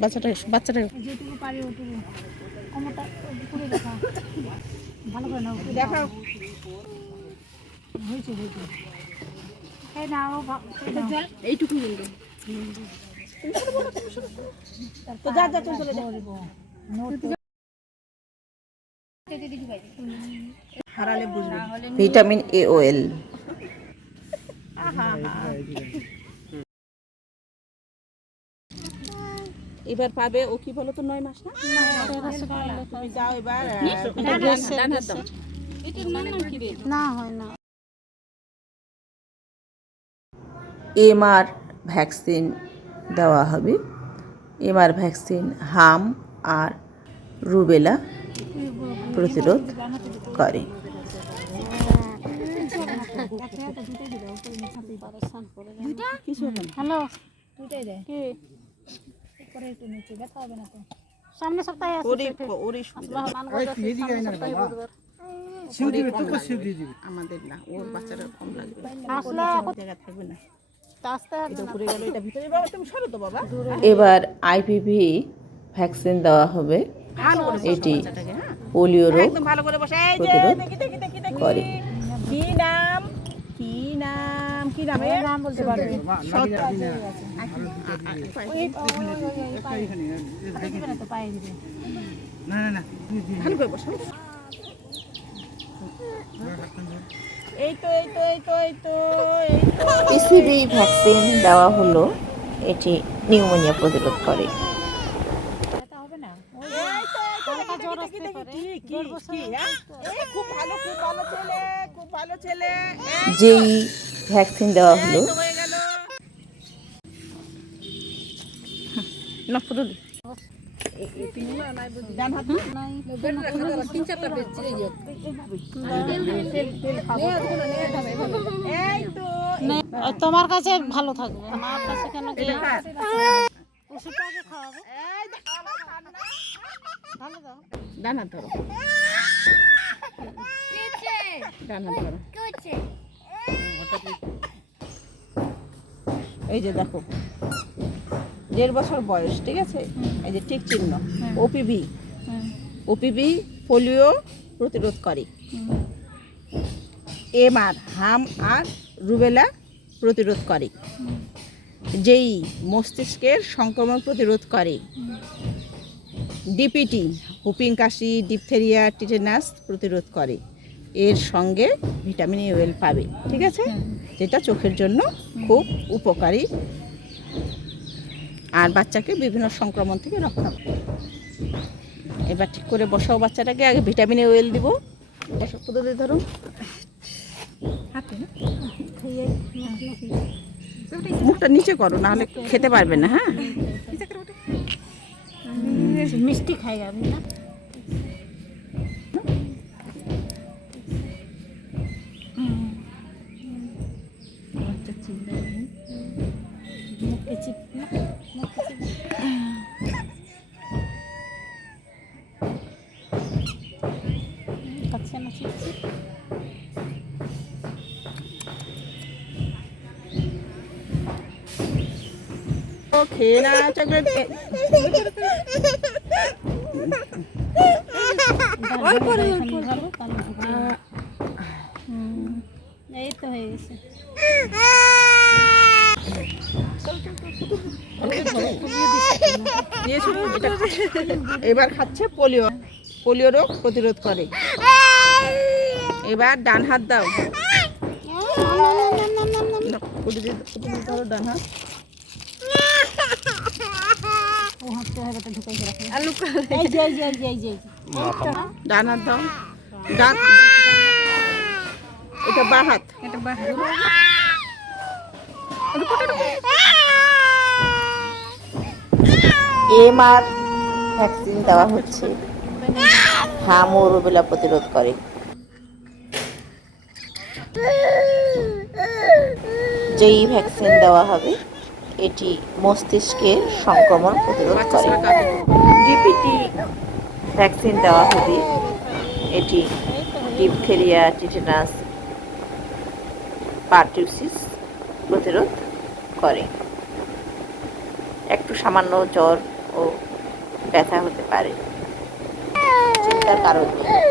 বাচ্চাটা যেটুকু পারি ওটুকু ক্ষমতা করে দেখা ভালো করে নাও দেখাও হয়েছে এই নাও এইটুকু কিন্তু তো যা যা চলে যাও হারালে বুঝবে ভিটামিন এ ও এল। এবার পাবে ও কি বলো তো 9 মাস না তুমি যাও এবার না হয় না এমআর ভ্যাকসিন দেওয়া হবে। এমআর ভ্যাকসিন হাম আর রুবেলা প্রতিরোধ করে। হ্যালো দুইটাই দে কি পরে একটু নিচে ব্যথা হবে না তো সামনে সপ্তাহে আছে আমাদের না ওর বাচ্চারা কম লাগবে আসলে জায়গা থাকবে না আস্তে আস্তে ঘুরে গেল এটা ভিতরে বাবা তুমি সরো তো বাবা। এবার আইপিভি ভ্যাকসিন দেওয়া হবে। এটি পোলিও রোগ একদম ভালো করে বসে এই যে দেখি করে। কি নাম কি নাম কি নাম এর নাম বলতে পারবে না না না ভালো করে বসো এই তো এই তো এই তো এই তো পিসিভি ভ্যাকসিন দেওয়া হলো। এটি নিউমোনিয়া প্রতিরোধ করে। যেই ভ্যাকসিন দেওয়া হলো তোমার কাছে ভালো থাকবে আমার কাছে কেন ওষুধটাকে খাওয়াবো ভালো দাও ডানা ধরো ডানা ধরো এই যে দেখো 1.5 বছর বয়স ঠিক আছে এই যে টিক চিহ্ন ওপিভি ওপিভি পোলিও প্রতিরোধ করে। এমআর হাম আর রুবেলা প্রতিরোধ করে। যেই মস্তিষ্কের সংক্রমণ প্রতিরোধ করে। ডিপিটি হুপিং কাশি ডিপথেরিয়া টিটেনাস প্রতিরোধ করে। এর সঙ্গে ভিটামিন এ ওয়েল পাবে ঠিক আছে যেটা চোখের জন্য খুব উপকারী আর বাচ্চাকে বিভিন্ন সংক্রমণ থেকে রক্ষা করে। এবার ঠিক করে বসাও বাচ্চাটাকে আগে ভিটামিন এ ওয়েল দিব এসব পদ্ধতি ধরো মুখটা নিচে করো নাহলে খেতে পারবে না। হ্যাঁ মিষ্টি খাই আমি না খেয়ে না চকলেট এই তো হয়ে গেছে এবার খাচ্ছে পোলিও পোলিও রোগ প্রতিরোধ করে। এবার ডান হাত দাও ডান হাত ডান হাত দাও ডান এটা বাঁ হাত এমআর ভ্যাকসিন দেওয়া হচ্ছে। হাম ও রুবেলা প্রতিরোধ করে। যেই ভ্যাকসিন দেওয়া হবে এটি মস্তিষ্কের সংক্রমণ প্রতিরোধ করে। ডিপিটি ভ্যাকসিন দেওয়া হবে, এটি ডিপথেরিয়া, টিটেনাস, পারটিউসিস প্রতিরোধ করে। একটু সামান্য জ্বর ও ব্যথা হতে পারে, চিন্তার কারণ নেই।